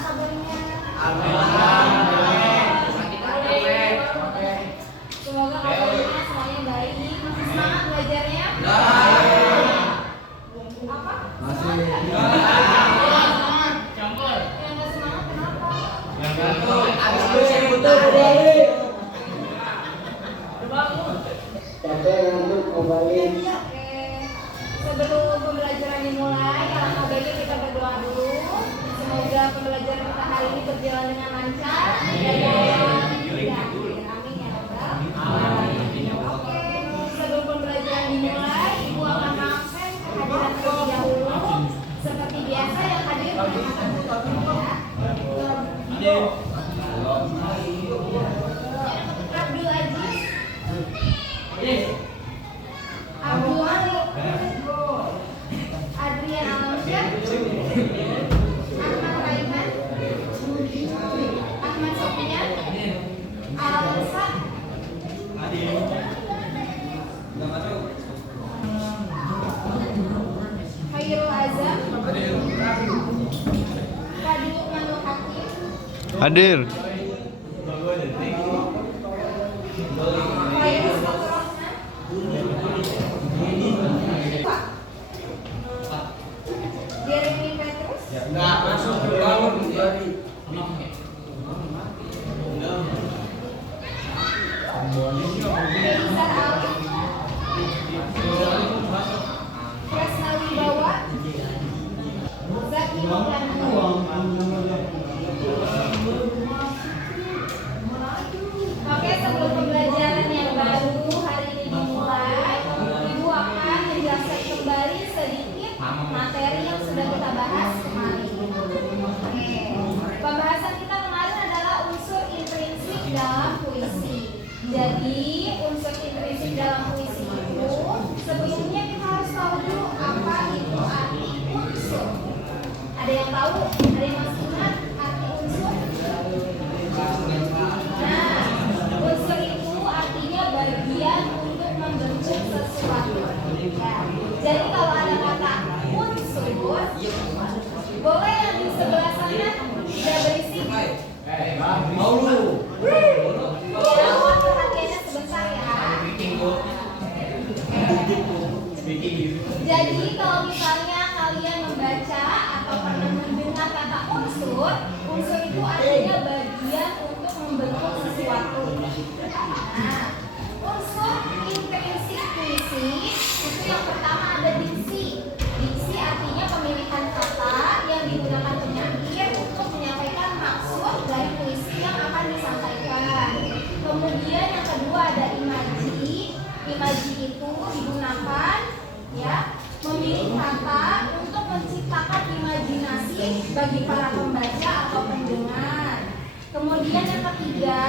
kabarnya? Amin. Semoga kabarnya semuanya baik. Masih semangat belajarnya? Apa? Masih. Campur. Yang nggak semangat kenapa? Yang gantung. Habis bersih butuh kembali. Capek untuk kembali. Oke. Sebelum pembelajaran dimulai, alangkah baiknya kita berdoa dulu. Semoga pembelajaran kita hari ini berjalan dengan lancar dan amin ya Rabbal alamin. Oke, sebelum pembelajaran dimulai, Ibu akan absen kehadiran terlebih dahulu. Seperti biasa yang hadir perkenalkan dulu ya. Abdul Aziz, Abu Malik, Adrian Alamsyah, Ahmad Raihan, Ahmad Sofian, Alsa, Khairul Azam, Fadil Manul Hakim, Hadir. Fairuz Faturrahman, Jeremy Petrus, Enggak masuk ke bawah menjadi. Elisa Alif, Kresna Wibawa, Zaki Maulana. Oke, sebelum pembelajaran yang baru hari ini dimulai, Ibu akan menjelaskan kembali sedikit materi yang sudah kita bahas kemarin. Oke, pembahasan kita kemarin adalah unsur intrinsik dalam puisi. Jadi, unsur intrinsik dalam puisi itu sebelumnya kita harus tahu dulu apa itu arti unsur. Ada yang tahu? Ada yang masih ingat arti unsur? Nah, unsur itu artinya bagian untuk membentuk sesuatu. Ya. Jadi kalau ada kata unsur, boleh yang di sebelah sana tidak berisik. Mau lu. Ya, mohon perhatiannya sebentar ya. Jadi kalau misalnya kalian membaca atau pernah mendengar kata unsur, unsur itu artinya bagian untuk membentuk sesuatu. Nah, unsur intrinsik puisi itu yang pertama ada diksi. Diksi artinya pemilihan kata yang digunakan penyair untuk menyampaikan maksud dari puisi yang akan disampaikan. Kemudian yang kedua ada imaji. Imaji itu digunakan ya memilih kata untuk menciptakan imajinasi bagi para pembaca atau pendengar. Kemudian yang ketiga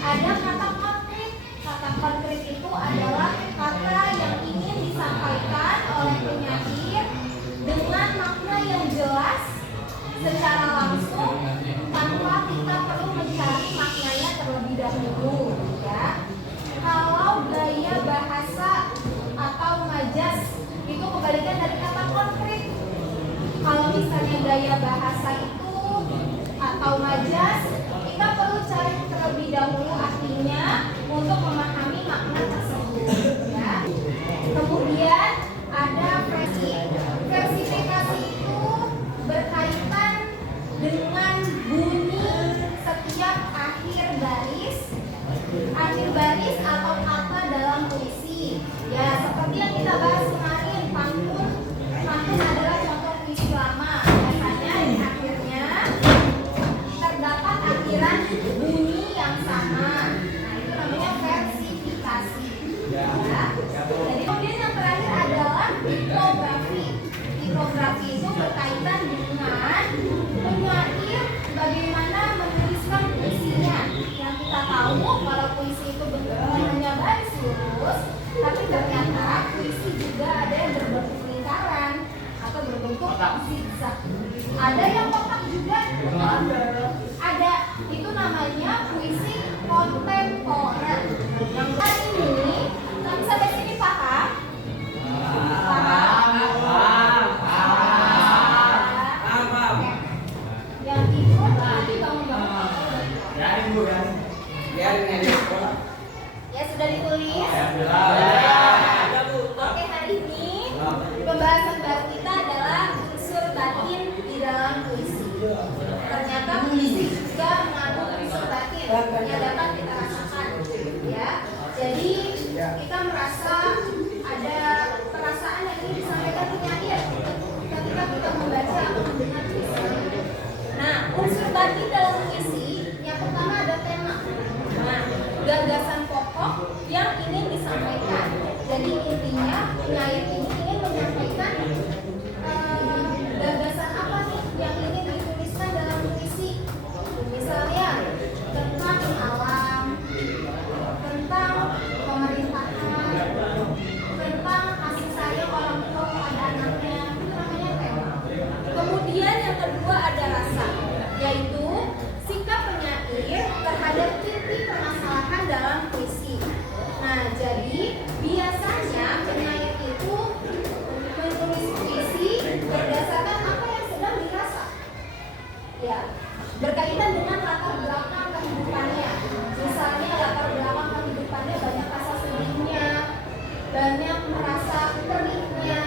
ada kata konkret. Kata konkret itu adalah kata yang ingin disampaikan oleh penyair dengan makna yang jelas secara langsung tanpa kita perlu mencari maknanya terlebih dahulu ya. Kalau gaya bahasa atau majas itu kebalikan dari kata konkret. Kalau misalnya gaya bahasa itu atau majas, kita perlu cari terlebih dahulu artinya untuk memahami makna tersebut ya. Kemudian ada versi. Versifikasi itu berkaitan dengan bunyi setiap akhir baris atau kata dalam puisi. Ya, seperti yang kita bahas kemarin, pantun. Pantun adalah contoh puisi lama. Biasanya di akhirnya terdapat akhiran bunyi yang sama. Nah, itu namanya versifikasi. Ya. Jadi kemudian yang terakhir adalah litografi. Litografi itu berkaitan dengan penyair bagaimana menuliskan puisinya. Yang kita tahu kalau puisi itu bentuknya hanya baris lurus, tapi ternyata puisi juga Ya sudah ditulis. Oke, hari ini pembahasan baru kita adalah unsur batin di dalam puisi. Ternyata puisi juga mengandung unsur batin yang dapat kita rasakan, ya. Jadi kita merasa ada perasaan yang ingin disampaikan penyair ketika kita membaca atau mendengar puisi. Nah, unsur batin dalam puisi yang pertama ada tema. Nah, gagasan pokok yang ingin disampaikan. Jadi intinya penyair ini ingin menyampaikan gagasan apa nih yang ingin dituliskan dalam puisi. Misalnya tentang alam, tentang pemerintahan, tentang kasih sayang orang tua kepada anaknya. Itu namanya tema. Kemudian yang kedua ada rasa, yaitu sikap penyair terhadap inti permasalahan dalam puisi. Nah, jadi biasanya penyair itu menulis puisi berdasarkan apa yang sedang dirasa, ya, berkaitan dengan latar belakang kehidupannya. Misalnya latar belakang kehidupannya banyak rasa sedihnya, banyak merasa perihnya.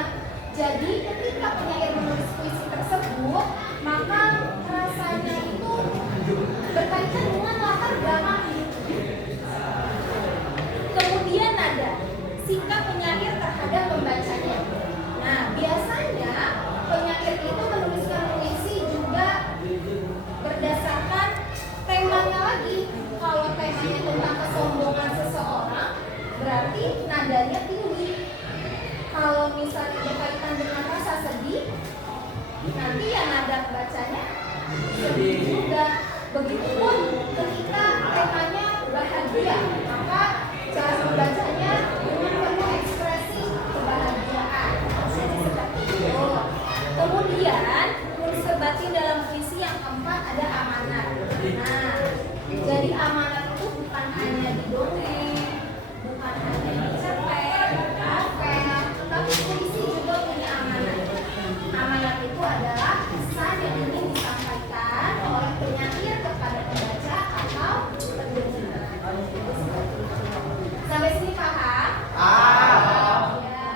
Jadi ketika penyair menulis puisi tersebut, maka rasanya itu berkaitan dengan latar belakang hidupnya. Kemudian ada sikap penyair terhadap pembacanya. Nah, biasanya penyair itu menuliskan puisi juga berdasarkan temanya lagi. Kalau temanya tentang kesombongan seseorang, berarti nadanya tinggi. Kalau misalnya berkaitan dengan rasa sedih, nanti ya nada bacanya sedih juga. Begitupun ketika temanya bahagia, maka cara membacanya dengan penuh ekspresi kebahagiaan. Jadi seperti itu. Kemudian unsur batin dalam puisi yang keempat ada amanat. Nah, jadi amanat itu bukan hanya di dongeng, bukan hanya di cerpen, novel, tapi puisi juga punya amanat. Amanat itu adalah pesan yang ingin disampaikan oleh penyair kepada pembaca atau pendengar. Sampai sini paham? Ya.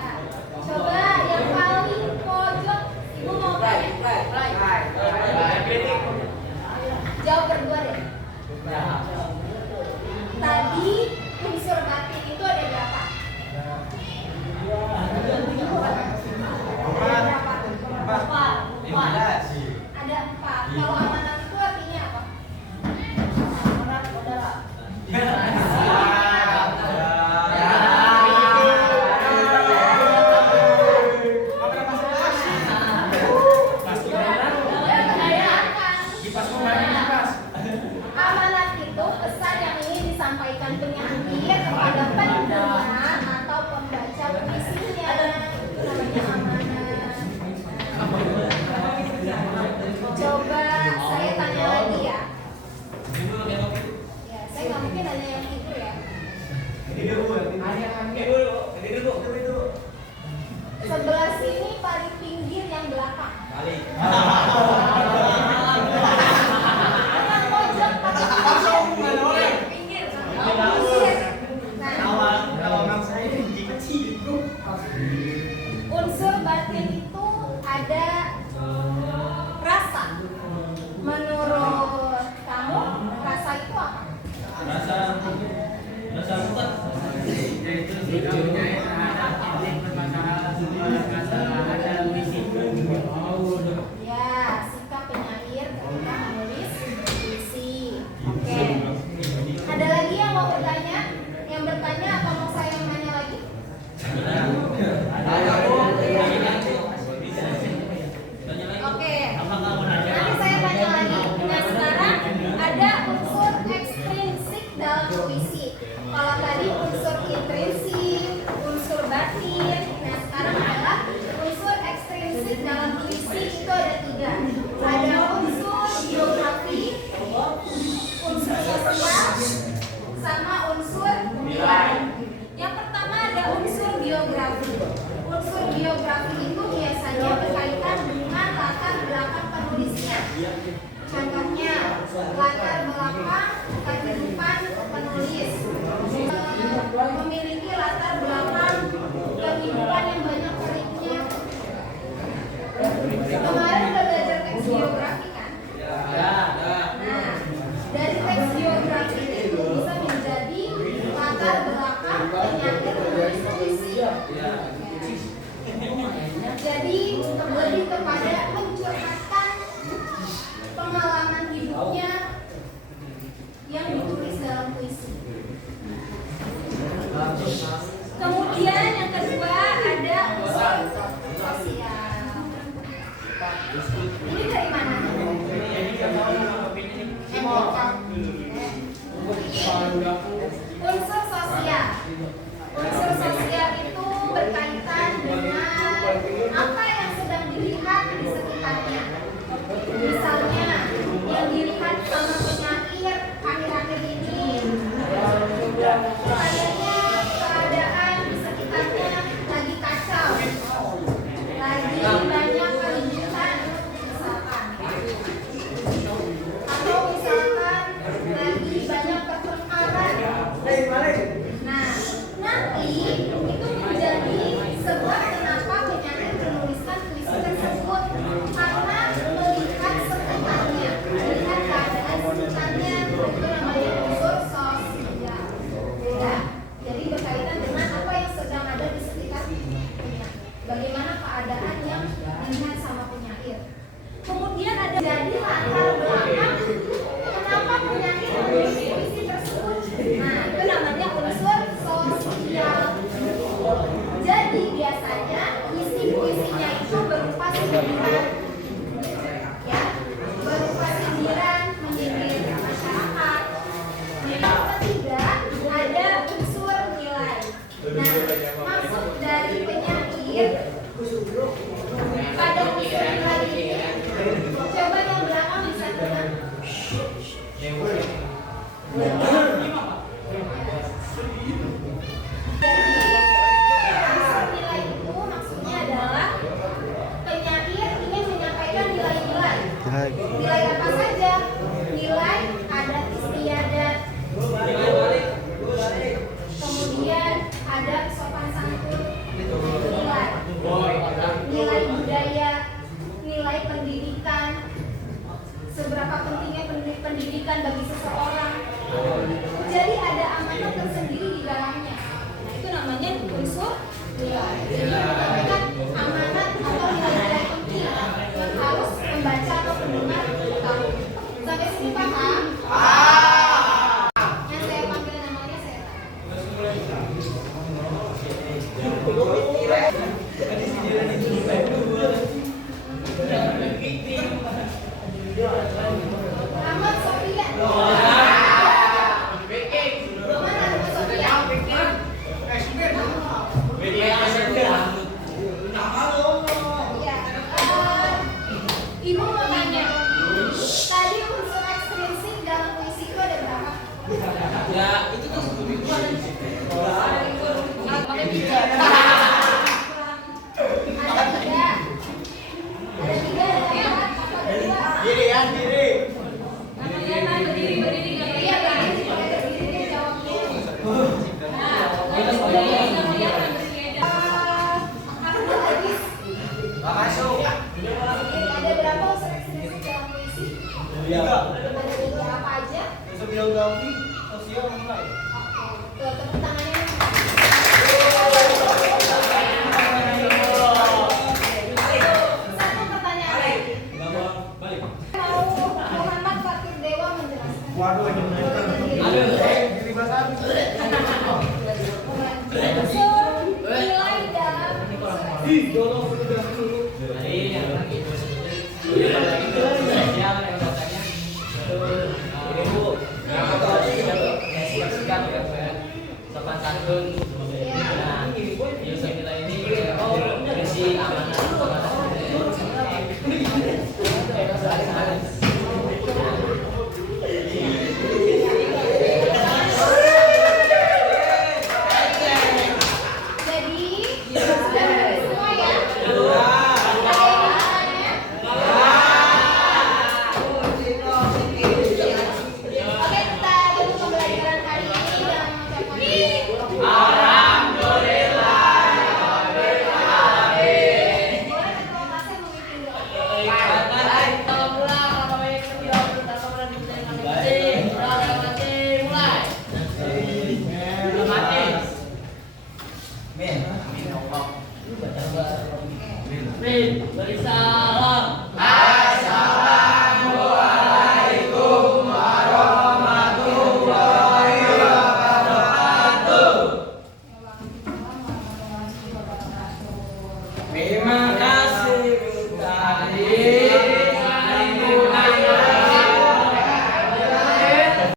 Coba yang paling pojok, ibu mau tanya. Jawab berdua deh. Tadi unsur batin itu ada berapa? Empat. Ada 4. Kalau amanat itu artinya apa? Amanat adalah amanat itu pesan yang ingin disampaikan penyair kepada pendengar atau pembaca puisinya. Itu namanya amanat. Coba saya tanya lagi ya. Ya, saya nggak mungkin nanya yang itu ya. Sebelah sini paling pinggir yang belakang. Yang pojok paling pinggir. Unsur batin itu ada rasa. Menurut kamu rasa itu apa? Ya, sikap penyair ketika menulis puisi. Oke. Ada lagi yang mau bertanya? Yang bertanya atau mau saya yang nanya lagi? Oke. Nanti saya tanya lagi. Nah, sekarang ada unsur ekstrinsik dalam puisi. Kalau tadi unsur intrinsik, unsur batin. Nah, sekarang adalah unsur ekstrinsik dalam puisi itu ada 3. Ada unsur biografi, unsur sosial, sama unsur nilai. Yang pertama ada unsur biografi. Unsur biografi itu biasanya berkaitan dengan latar belakang penulisnya. Contohnya latar belakang kehidupan penulis, memiliki latar belakang kehidupan yang banyak periknya. Kemarin udah belajar teks biografi kan? Nah, dari teks biografi itu bisa menjadi latar belakang penyakit penulis puisi. Jadi lebih kepada mencurhatkan pengalaman hidupnya yang ditulis dalam puisi. Kemudian yang kedua ada unsur sosial. Ini dari mana? Unsur sosial. Unsur sosial itu berkaitan dengan apa yang sedang dilihat di sekitarnya. Misalnya yang dilihat sama penyair akhir-akhir ini, kayaknya keadaan di sekitarnya lagi kacau, lagi banyak keributan, misalkan, atau misalkan lagi banyak pertengkaran. Nah, nanti itu menjadi sebab kenapa penyair menuliskan puisi tersebut, karena melihat sekitarnya, melihat keadaan sekitarnya, itu namanya unsur sosial. Ya, jadi berkaitan dengan apa yang sedang ada di sekitar penyair. Bagaimana keadaan yang dilihat sama penyair. Kemudian ada jadi latar belakang kenapa penyair menulis puisi tersebut. Nah, itu namanya unsur sosial. Jadi biasanya isi puisinya itu berupa sindiran, ya, berupa sindiran menyindir masyarakat. Yang ketiga ada unsur nilai. Nah, maksud dari penyair pada unsur nilai ini, coba yang belakang bisa dengar. Unsur nilai itu maksudnya adalah penyair ingin menyampaikan nilai-nilai. Nilai apa saja? Nilai adat istiadat, kemudian ada sopan santun, nilai budaya, nilai pendidikan, seberapa pentingnya pendidikan bagi seseorang. Jadi ada amanat tersendiri di dalamnya. Nah, itu namanya unsur nilai. Jadi menyampaikan amanat atau nilai-nilai penting yang harus membaca atau pendengar tahu. Sampai sini paham? Yang saya panggil namanya saya tahu. Ahmad Sofia. Mana Ahmad Sofia? Iya. Ibu mau tanya. Tadi unsur ekstrinsik dalam puisi itu ada berapa? Ya, itu tuh Ada tiga. Ada tiga ya? Ada dua? Berdiri nggak iya berdiri boleh berdiri deh jawabnya. Aku udah habis. Ada berapa unsur ekstrinsik dalam puisi? Ada tiga apa aja? Oke, tuh tepuk tangannya. Satu pertanyaan lagi. Mau Muhammad Fatir Dewa menjelaskan. Unsur nilai dalam Jadi yang